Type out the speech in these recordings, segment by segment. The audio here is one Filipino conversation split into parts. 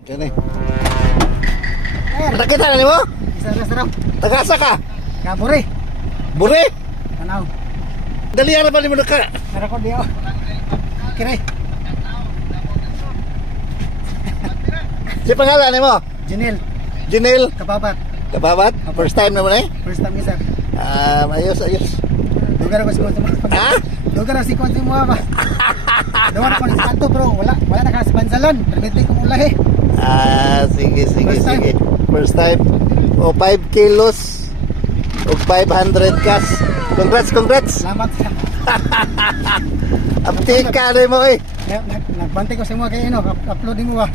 Kani. Nakita na mo? Sarap. Tagasa ka? Kaburi. Buri? Tanaw. Dali ara ba ni mo ka? Narakod diyo. Kire. Si pangalan ni mo? Janelle. Janelle Kapapat. Kababat? First time na mo na eh? First time isa. Ayos. Dugar ako si Konsi mo. Ha? Dugar ako si Konsi mo ba? Dugar ako ni Santo bro. Wala na ka sa bansalan. Permite ko mula eh. Sige. First time. First time. O 5 kilos. O 500 kas. Congrats. Salamat. Aptika rin mo eh. Nagbantay ko sa mga kayo, upload din mo ba?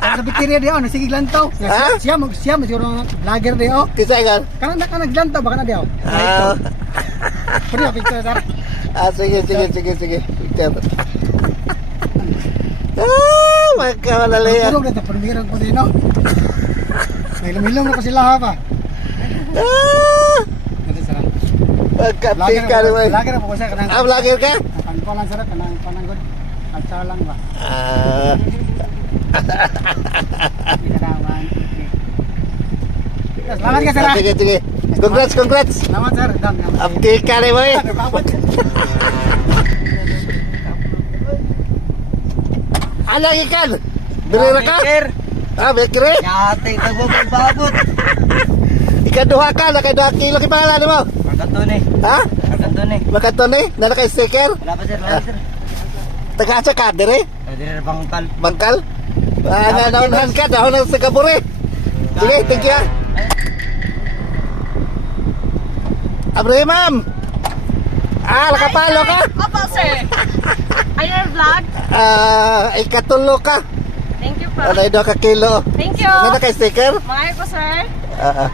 Kaya sa bikterya diyo, nasigig lantaw. Ha? Siya mo siguro vlogger diyo. Kisa ka? Karena naglantaw, baka na diyo. Pwede picture sir. Sige. Picture. Magkamalali yan. Tulog na ito, panimirang ko din, no? Nagilom-ilom na ko sila ha pa. Ganti sarap. Magkapika rin mo eh. Vlogger po ko siya. Vlogger ka? Pangkulan sarap, kanang pananggod. Pagsaw lang ba? Selamat ka sir. Sige. Congrats. Selamat sir. Aptika rin mo eh. Alang ikan. Berira ka? Baker eh. Yate, babot. Ikaduha ka, nakaduha kilo. Kaya pangalan mo? Magkatone. Ha? Magkatone. Makatone? Na naka-sticker? Wala pa sir. Taga sa kader eh? Dire bangkal. Bangkal? Naunahan ka, dahon sa kaburi. Sige, thank you. Abre, ma'am. Nakapalo ka? Opo, sir. Are you vlog? Ikatulo ka. Thank you po. Ano doon ka kilo? Thank you. Na naka-sticker? Mga ko, sir. Ah,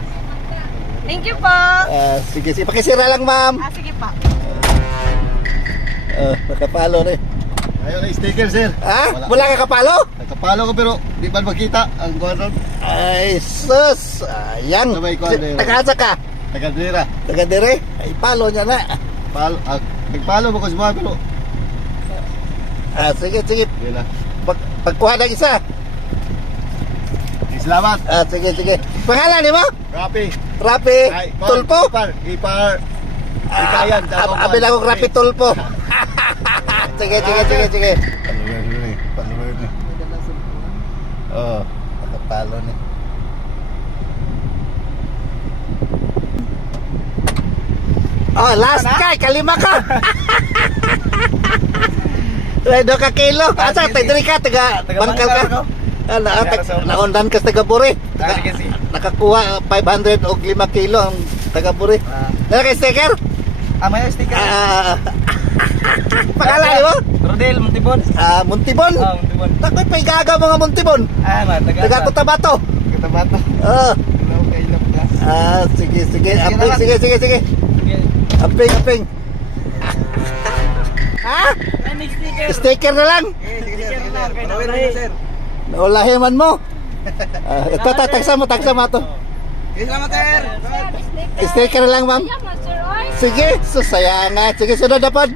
Thank you po. sige. Pakisira lang, ma'am. Sige pa. Nakapalo rin. Ayun na sticker sir. Wala ka kapalo? Nagkapalo ko pero di pa makita ang kuwan. Ay, sus. Ayan. Sabay ko, Andero. Tagasa ka? Tagadira. Taga dire? Ay, palo niya na. Nagpalo mo ko sa mga pero Sige. yun na. Pagkuha ng isa. Salamat. Sige. Pangalan ni mo? Rapi. Rapi Tulpo? Ipar. Ikayan. Abi lang akong Rapi Tulpo. Sige. Paluwer ni. Nakapalo ni. Last ka, kalima ka. Redo ka kilo. Asa, tagdiri ka, taga bangkal ka. Naundan ka sa taga Buri. Nakakuha 500 o 5 kilo ang taga Buri. Naka-sticker? May sticker. Pangalan mo? Rodel Montibon. Muntibon? Montibon. Takoy pa igaga mga Muntibon. Taga Cotabato. Cotabato. Sige. Sige. Aping. Ha? Sticker na lang? Naulahiman mo? Ito, tagsa mo to. Salamat sir. Sticker na lang, ma'am. Sige, susaya nga. Sige, sunod na pod.